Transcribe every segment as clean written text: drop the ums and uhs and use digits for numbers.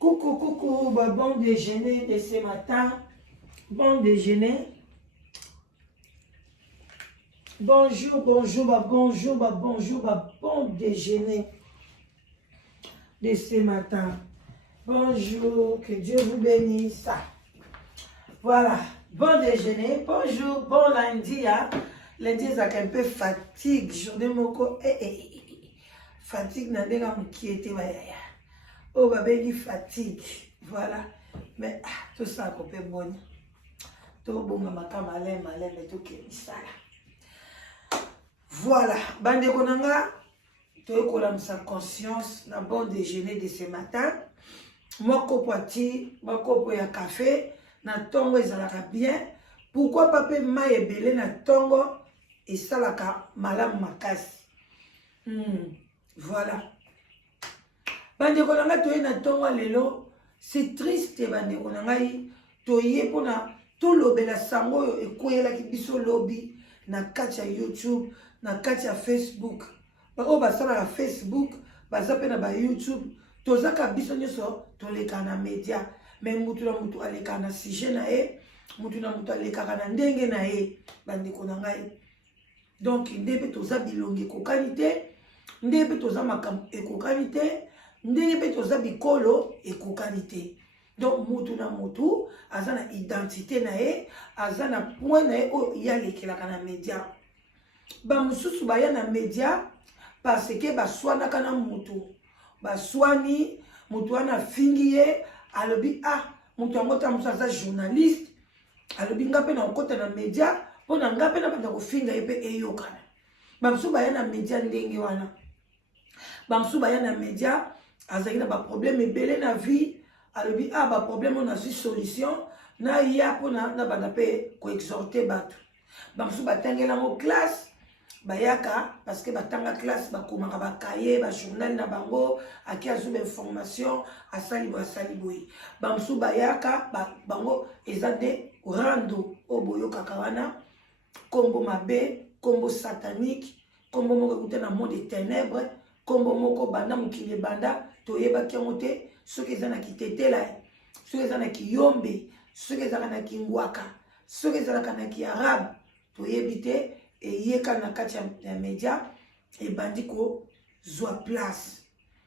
Coucou, coucou, bah, bon déjeuner de ce matin. Bon déjeuner. Bonjour, bonjour, bah, bonjour, bah, bonjour, bah, bon déjeuner de ce matin. Bonjour, que Dieu vous bénisse. Voilà, bon déjeuner, bonjour, bon lundi. Hein? Lundi, c'est un peu fatigue. Journée moko, fatigue, n'a pas qui était. Oh, baby, fatigue. Voilà. Mais tout ça, on peut bon. Tout bon, ma malin, mais tout qui est ça. Voilà. Bande konanga, tu es comme sa conscience, na bon déjeuner de ce matin. Moi, copoati, moi, copo ya café, na tongo ezalaka bien. Pourquoi papa maye belé na tongo et salaka malam makasi. Voilà. Bande konanga to na tongo lelo, c'est triste bande konanga to ye pona to lobela sango yo ekoyela ki biso lobi na kati ya YouTube, na kati ya Facebook. Ba o basala na Facebook, baza pe na ba YouTube, tozaka biso nyoso toleka na media, mais mutu na mutu aleka na sujet na e, mutu na mutu aleka na ndenge na e, bande konanga. Donc ndebe toza bilongi kokani te, ndebe toza makambo ekokani te. Ndenge pe toza bikolo ekokani te. Donc mutu na mutu aza na identité na ye, aza na point na ye o ya lekelaka na media. Ba mususu ba ya na media parce que ba swanaka na mutu. Ba swani mutu ana fingi ye alobi mutu yango ta musu aza journaliste alobi nga pe na okota na media pona nga pe na banda kofinga ye pe eyokana. Ba mususu ba ya na media ndenge wana. Ba mususu ba ya na media azaki na ba problème ebele na vie alobi ba problème on a su solution na ya pona na banda pe ko exhorter bato bamsu batangela mo classe bayaka parce que batanga classe bakomaka ba cahier ba journal na bango aki azu information asali boy bamsu bayaka bango ezade rando oboyo kakawana kombo mabe kombo satanique kombo moko kuta na monde des ténèbres kombo moko banda mukile banda toyeba kiamote soki ezana kitetela soki ezana kiyombe soki ezana na kingwaka soki ezana kana kiarabe toyebite eyeka na kati ya media ebandi ko zwa place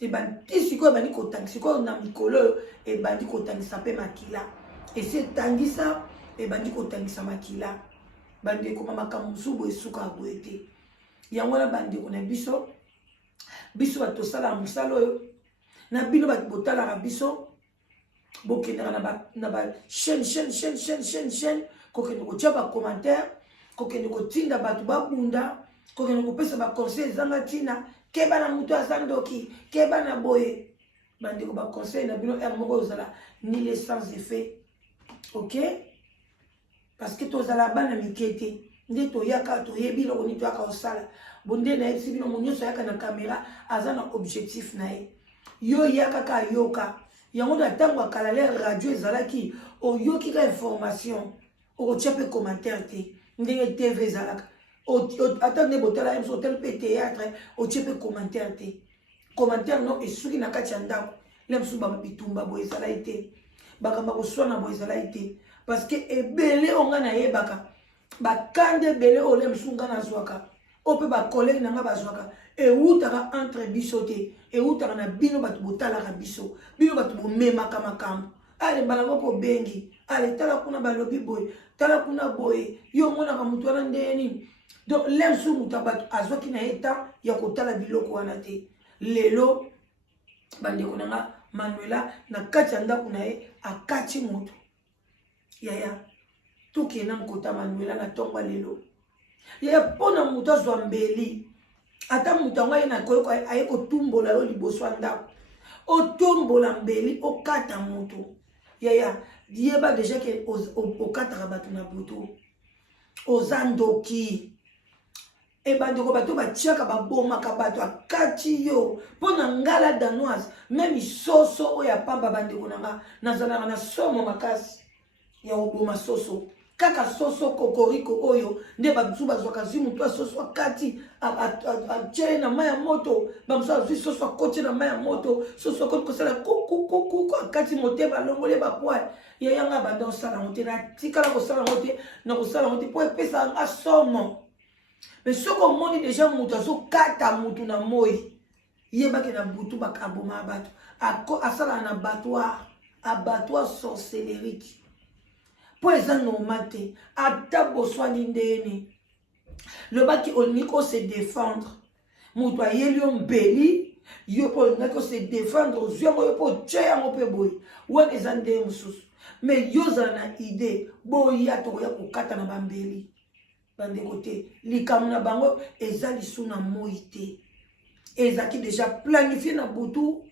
ebandi siko ebandi ko tangisa ko na mikolo ebandi ko tangisa pe makila ese tangisa ebandi ko tangisa makila bandi ko mama kamusubo esuka boete yango na bandi ko na biso batosala musalo oyo na bino botala biso bokendaka na ba chaîne kokende kotia ba commentaire kokende kotinda bato babunda kokende kopesa ba conseil ezanga tina keba na mutu azandoki keba na boye bandeko ba conseil na bino er moko ozala ni les sans effet. OK, parce que tozala bana mikete nde toyaka toyebi loko ni toyaka osala bonde na yebisi bino monyoso yaka na caméra aza na objectif na ye yo yaka ka yoka yango na ntango akala le radio ezalaki oyoki ka information okotia pe commentaire te ndenge TV ezalaka ata nde botala ye otel pe théâtre otie pe commentaire te commentaire no esuki na kati ya ndako le mosusu babitumba boye ezalaki te bakamba koswana boye ezalaki te parce que ebele onga nayebaka bakande ebele ole mosusu nga nazwaka o pe bakolege na nga bazwaka eutaka entre biso te eutaka na bino bato botalaka biso bino bato bomemaka makambo ale mbala moko bengi ale tala kuna balobi boye tala kuna boye yo monaka motu wana ndenge nini. Donc lensu moto bato azwaki na ye temps ya kotala biloko wana te. Lelo bandeko na nga Manuela na kati ya ndako na ye akati moto yaya tukende na mokota Manuela na ntongo lelo yaya mpona moto azwa mbeli ata moto yango aye na koyoko aye kotumbola yo liboso ya ndako otombola mbeli okata moto yaya yeba deja ke okataka bato na butu oza ndoki ebandeko bato batiaka babomaka bato akati yo mpona ngala danoise meme soso oyo apamba bandeko na nga nazalaka na somo makasi ya koboma soso kaka soso kokoriko oyo nde babisu bazwaka zwi mutu asoso akati atie na mai ya moto bamosu azwi soso akoti na mai ya moto soso akoti kosala kukukuku akati motema alongoli bapoile yayanga banda kosala yango te natikala kosala yango te na kosala yango te mpo epesa yanga somo. Mais soki omoni deja mutu azokata mutu na moi yebaki na butu bakaboma bato asala na abattoir sorcellerique po eza normal te ata boswani ndeni lobaki olingi kose défendre mutu ayeli yo mbeli yo mpo olingaki kose défendre ozwi yango yo mpo otye yango mpe boye wana eza ndenge mosusu. Mais yozala na idée boya tokoya kokata na bambeli bandeko te likambo na bango eza lisu na moi te ezaki deja planifié na butu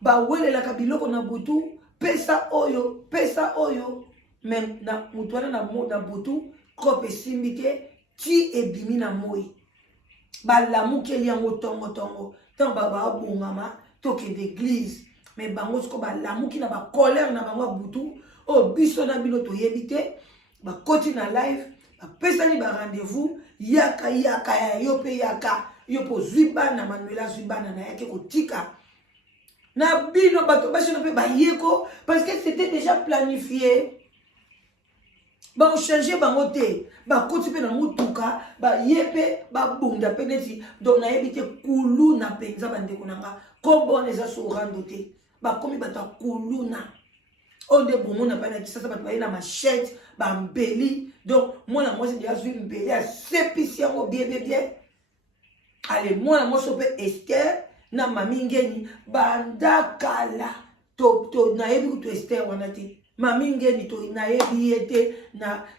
bawelelaka biloko na butu pesa oyo même na mutu wana na butu kope esimbi te ti ebimi na moi balamukeli yango tongo ntango babongama tokende église. Mais bango siko balamuki na bacolère na bango ya butu oyo biso na bino toyebi te bakoti na live bapesani barendez-vous yaka ya yo mpe yaka yo mpo zwi bana manuela azwi bana na yake kotika na bino bato bashino mpe bayeko parce que c'était déjà planifié bachange bango te bakoti mpe na mutuka baye mpe babunda mpe neti donc nayebi te kuluna mpenza bandeko na nga kombo wana eza sorando te bakomi bato ya kuluna oyo nde bomona mpe na kisasa bato baye na machete bambeli donc mwana mwasi nde azwi mbeli asepisi yango bien ale mwana mwasi mpe Esther na mami ngeni banda kala nayebi kutu Esther wana te mami ngeni nayebi ye te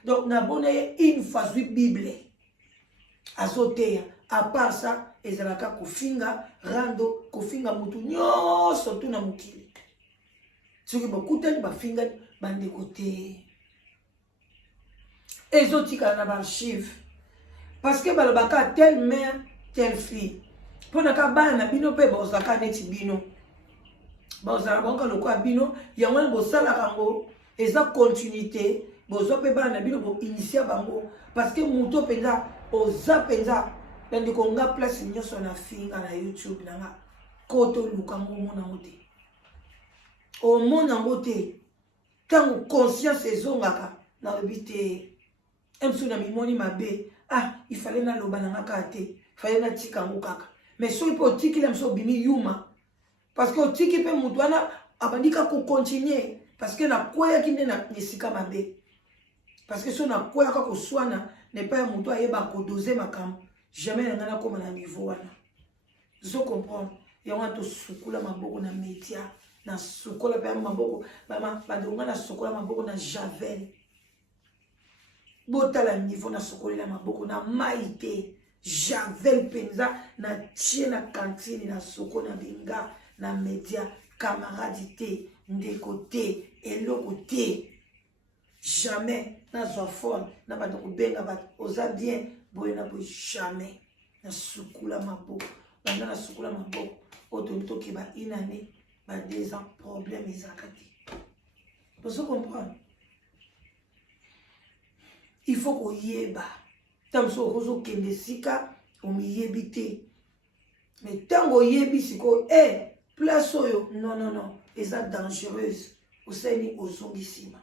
donc nabona ye une fois zwi bible azoteya à part ça ezalaka kofinga rando kofinga mutu nyonso tu na mokili soki bakutani bafingani bandeko te ezotikala na baarchive parce que balobaka telle mère telle fille mpona ka bana na bino mpe bozalaka neti bino bozala bango lokola bino yango wana bosalaka yango eza continuité bozwa mpe bana na bino boinitia bango parce que moto mpenza oza mpenza bandeko nga place nyonso na finga na YouTube nanga koto luka ngo omona ngo te omona ngo te ntango conscience ezongaka nalobi te emsu na mimoni mabe ifale naloba nanga kaka te ifale natika ngo kaka. Mais soki mpe otikili ya mosu obimi yuma parce que otiki mpe motu wana abandika kocontinue parce que nakweyaki nde na esika mabe parce que so nakweyaka koswana nepa ya motu ayeba kodose makambo jamais na ngai nakoma na niveau wana zo comprendre yango wana tosukula maboko na média na sukola mpe maboko bandeko ngai nasukola maboko na javel botala niveau na sukolela maboko na mai te javel mpenza na tie na kantine na soko na binga na média camarade te ndeko te eloko te jamais nazwa fone na bato kobenga bato oza bien boye na boye jamais nasukula maboko banda nasukula maboko oyo toni tokeba une année ba 2 ans problème ezalaka te poso comprendre il faut koyeba ntango so okozokende sika omiyebi te mais ntango oyebi sikoyo place oyo non eza dangereuse osali ozongi nsima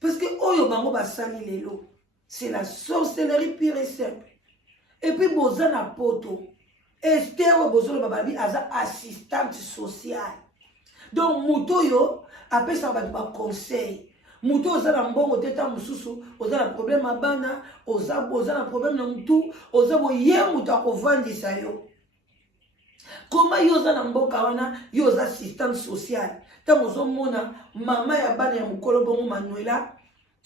parce que oyo bango basali lelo c'est la sorcellerie pure et simple et puis boza na poto Esther oyo bozoloba babi aza assistante sociale donc moto oyo apesaka bato baconseil mutu oza na mbongo te ta mosusu oza na problème ya bana oza na problème na mutu oza boye mutu akovandisa yo koma yo oza na mboka wana yo oza assistante sociale ntango ozomona mama ya bana ya mokolo bongo Manuela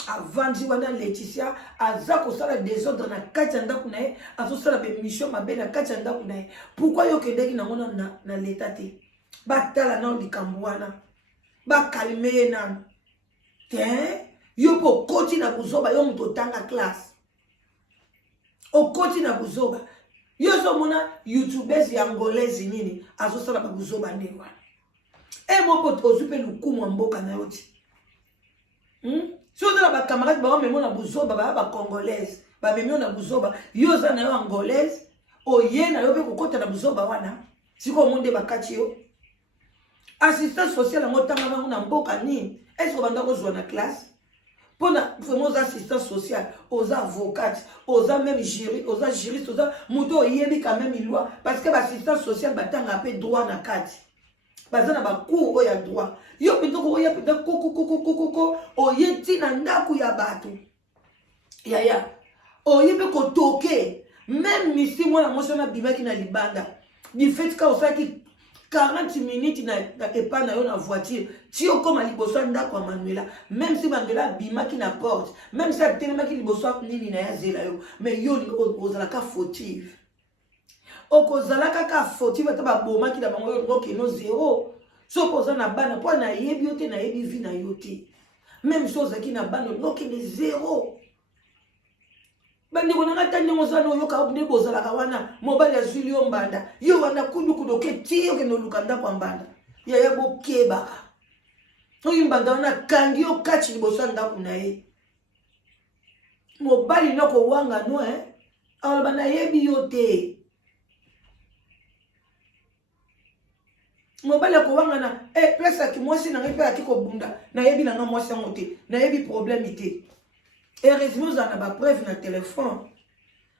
avandi wana Laetitia aza kosala désordre na kati ya ndako na ye azosala bemission mabe na kati ya ndako na ye pourquoi yo okendeki nango na leta te batala nao likambo wana bakalme ye nano te yo mpo okoti na buzoba yo moto otanga classe okoti na buzoba yo ozomona youtubers ya angolaise nini azosala babuzoba nde wana moko ozwi mpe lukumu ya mboka na yo ti Si vous avez des camarades, vous avez des bouzoba, des congolaises, vous avez des bouzoba, vous avez des angolaises, vous avez des bouzoba, si vous avez des bouzoba, assistance sociale, vous avez des bouzoba, est-ce que vous avez besoin de classe? Pour vraiment assistance sociale, aux avocats, aux même juristes, aux juristes, aux moto yebi quand même loi parce que l'assistance sociale batanga peu droit na kati. Baza na ba cours o ya droit. Yo pito ko ya pito ko o yeti na ndaku ya bato. Ya. O yebe ko toke même misi moi na mosona bimaki na libanda. Du fait ka osaki 40 minutes na epa na yo na voiture ti okoma liboso ndako ya Manuela même si Manuela bimaki na porte même si atelemaki liboso nini na ya zela yo mais yo ozalaka fautive okozalaka ka fautive ata babomaki na bango yo ngokeno zéro so poza na bana po na yebi yo te na yebi vi na yo te même so ozaki na bana ngokene zéro bandi konanga tande ngosana yo ka obne bozalaka wana mobali azwili yo mbanda yo wana kudu ke tiyo ke no lukanda kwa mbanda ya bokeba oyi mbanda wana kangi yo kachi liboso ndako na ye mobali noko wanga no awala bana yebi yo te mobali ko wanga na place ki mwasi na ngepe akiko bunda na yebi na nga mwasi ngote na yebi problème te. Heureusement, vous avez des preuves dans le téléphone.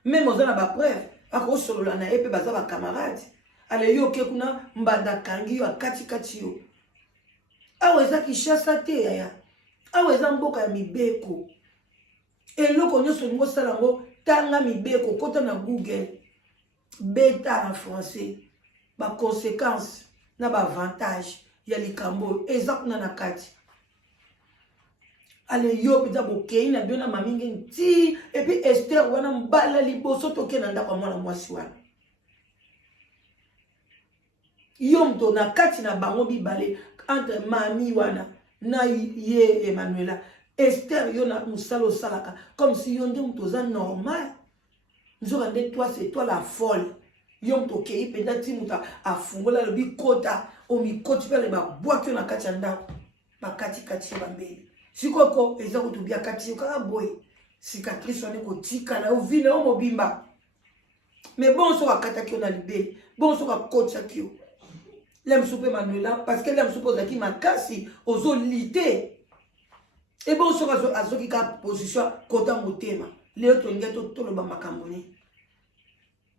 Même vous avez des preuves. Ako solo na epe baza ba camarades. Ale yo ke kuna mbanda kangi yo akati yo. Awa eza Kinshasa te ya. Awa eza mboka ya mibeko. Eloko nyoso ngo sala ngo tanga mibeko kota na Google. Beta en français. Ba conséquences na ba avantage ya likambo eza kuna na kati. Ale yo pita bokei na biona mamingi nti et puis Esther wana mbala liboso toke na ndako mwana mwasi wana yo mto na kati na bango bibale entre mami wana na ye Emanuela Esther yo na musalo salaka comme si yo nde mto za normal nzoka nde toi c'est toi la folle yo mto kei penda ti muta afungola lo bikota o mikoti pele ba boaki na kati ya ndako bakati ba mbele sikoko eza kutubia kati kaka boy cicatrice wane kotika na ovile o mobimba mais bon so akata ki na libé bon so akotsa ki lem soupe Manuela parce que lem soupe zaki makasi ozo lité et bon so azoki ka position kota motema leo to ngeto to lo ba makamboni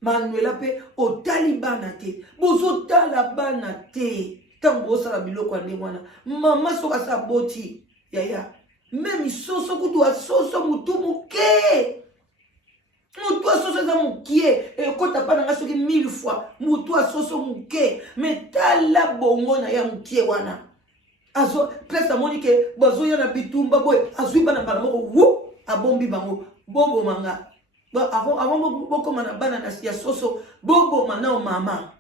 Manuela pe o talibana te bozo talabana te tango sala biloko ande wana mama so asa boti yaya même soso kutu asoso mutu muke mutu asoso za mukie e kota pa nga soki 1000 fois mutu asoso muke metala bongo na ya mukie wana azo presa monike bazo ya na bitumba boy azwi bana bana moko wu abombi bango bobo manga ba avant boko mana bana na ya soso bobo mana o mama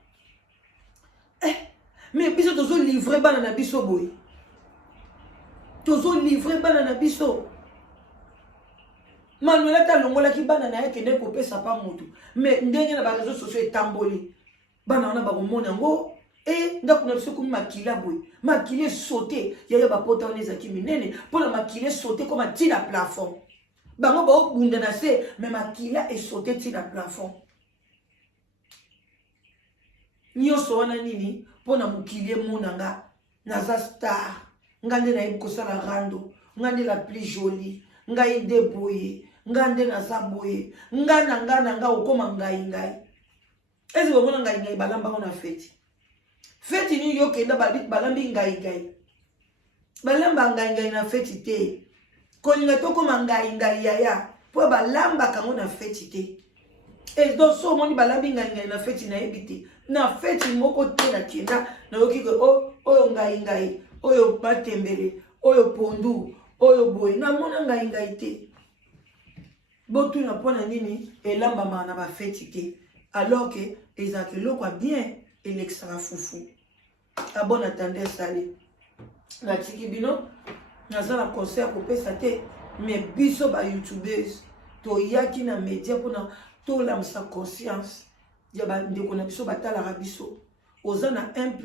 mais biso tozo livrer bana na biso boy tozo livrer bana na biso Manuela ta longola ki bana na yake ne ko pesa pa mutu mais ndenge na ba réseaux sociaux etamboli bana wana ba komona ngo ndako na biso ko makila boy makile sauter ya ba pota oneza ki minene pona makile sauter comme un tir à plafond bango ba bunda na se mais makila est sauter tir à plafond nyoso wana nini pona mukile monanga naza star ngande na kosala rando ngande la plus jolie ngai deboye ngande na saboye ngana okoma ngai ezi bomona ngai balamba na feti ni yo kenda balambi ngai balamba ngai na feti te kolinga tokoma ngai yaya po balamba kango na feti te et donc so moni balambi ngai na feti na ebite na feti moko te na kenda na yoki ko oyo ngai oyo batembele oyo pondu oyo boy na mona ngai te botu na pona nini elamba mana ba feti te alors que ezaki lokwa bien et l'extra foufou a bonne attendez salé na tiki bino na za la concert ko pesa te mais biso ba youtubers to yaki na media pona to la sa conscience ya ba ndeko na biso batala biso oza na 1+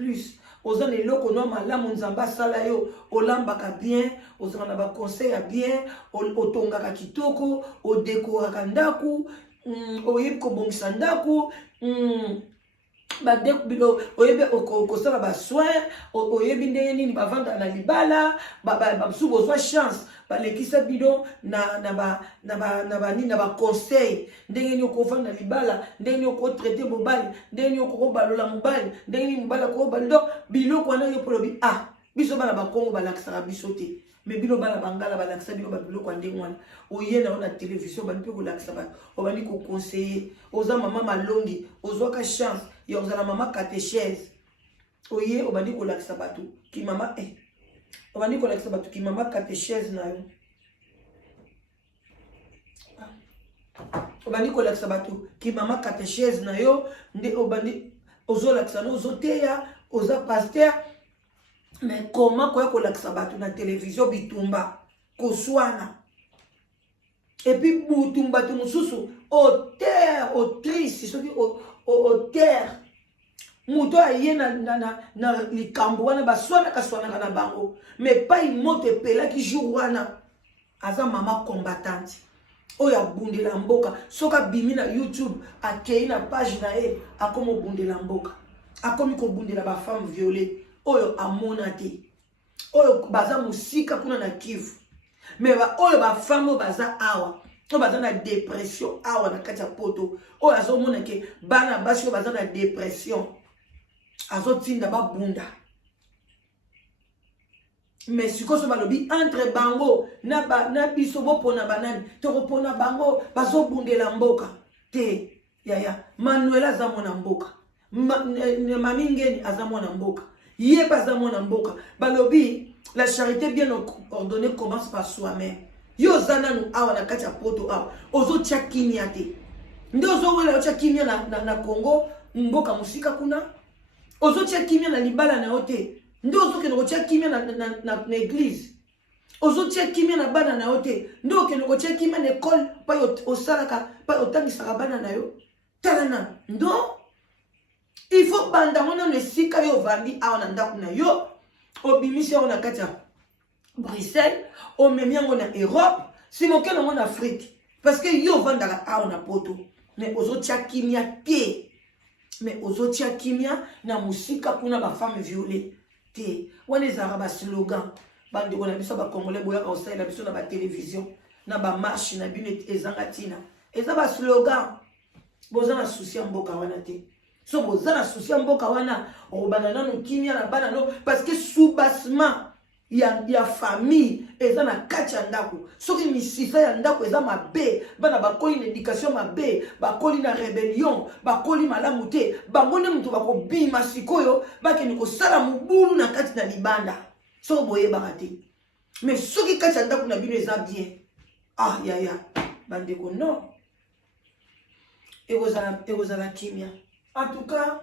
oza na eloko no malamu nzambe asala yo olambaka bien ozala na baconseil ya bien otongaka kitoko odekoraka ndako oyebi kobongisa ndako oyebi kosala basoin oyebi ndenge nini bavanda na libala basuku ozwa chance balekisa bino na baconseil ndenge nini okovanda na libala ndenge nini okotraite mobali ndenge nini okokobalola mobali ndenge nini mobali akokobalola donc biloko wana yo polobi biso bana bakongo balakisaka biso te mais bino bana bangala balakisa bino babiloko ya ndenge wana oye na yo na télévision bani mpe kolakisa bato obandi koconseiller oza mama malongi ozwaka chance ya kozala mama catéchèse oye obandi kolakisa bato ki mama obandi kolakisa bato ki mama catéchèse na yo obandi kolakisa bato ki mama catéchèse na yo nde obandi ozolakisa no ozoteya oza pasteur mais comment koya kolakisa bato na télévision bitumba koswana et puis butumba to mosusu auteur autrice soki auteur moto aye na likambo wana baswanaka na bango mais pas moto epelaki jour wana aza mama combattante oyo abundela mboka soki abimi na YouTube akei na page na ye akomi obundela mboka akomi kobundela bafemme violée oyo amona te oyo baza musika kuna na Kivu mais oyo bafemme oyo baza awa oyo baza na dépression awa na kati ya poto oyo azomona ke bana basi oyo baza na dépression azotinda babunda mais sikoso balobi entre bango na biso bopona banani tokopona bango bazobundela mboka te yaya Manuela aza mwana mboka mami ngeni aza mwana mboka ye baza mwana mboka balobi la charité bien ordonnée commence par soi-même yo zananu awa na kati ya poto awa ozotia kimia te nde ozowela otia kimia na Congo mboka musika kuna ozotia kimia na libala na yo te nde ozokende kotia kimia na église ozotia kimia na bana na yo te nde okende kotia kimia na école pa osalaka pa otangisaka bana na yo talana ndo il faut banda mona nesika yo vandi awa na ndako na yo obimisi yango na kati ya Bruxelles omemi yango na Europe si moke nango na Afrique parce que yo vandaka awa na poto mais ozotia kimia te mais ozotia kimia na musika kuna bafemme violée te wana ezalaka baslogan bandeko na biso bakongole boyaka osalela biso na batelevizio na bamarshe na bino ezanga ntina eza baslogan boza na susi ya mboka wana te so boza na susi ya mboka wana okobanda nano kimia na bana no parce que soubassement ya famille eza na kati ya ndako soki misisa ya ndako eza mabe bana bakoli na éducation mabe bakoli na rébellion bakoli malamu te bango nde moto bakobima sikoyo bakende kosala mobulu na kati na libanda soki boyebaka te mais soki kati ya ndako na bino eza bien yaya bandeko non ekozala kimia en tout cas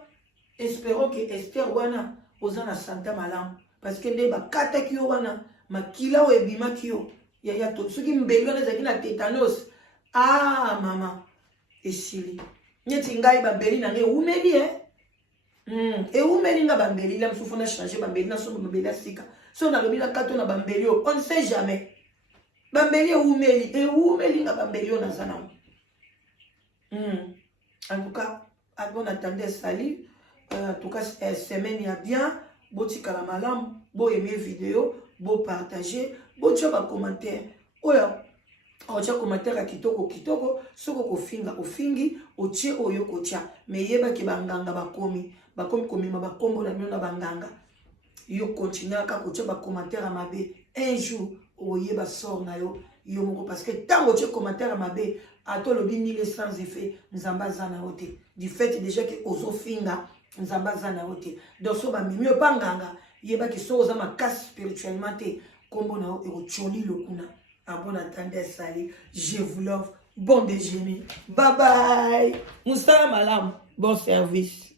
espérons que Esther wana oza na santa malamu parce que nde bakataki yo wana makila oyo ebimaki yo yaya to soki mbeli wana ezalaki na tétanos mama esili neti ngai bambeli na ngai ewumeli ewumeli nga bambeli la mosusu na changer bambeli na sombo bambeli ya sika so nalobi na kato na bambeli oyo on ne sait jamais bambeli ewumeli nga bambeli oyo naza nango en tout cas on attendait sali en tout cas semaine ya bien botikala malamu bo aimer vidéo bo partager bo tia ba commentaire oyo otia commentaire ya kitoko soko kofinga ofingi otie oyo kotia mais yeba ke banganga bakomi komima bakombo na bino na banganga yo continue ka kotia ba commentaire mabe un jour oyeba sort na yo moko parce que tango otie commentaire mabe atolobi nile sans effet nzamba zana ote du fait déjà que ozofinga nzamba zana ote donc so ba mimi opanganga yeba ki so oza makasi spirituellement te kombo na ekocholi lokuna bon attendez sali je vous love bon déjeuner bye bye musala malam bon service.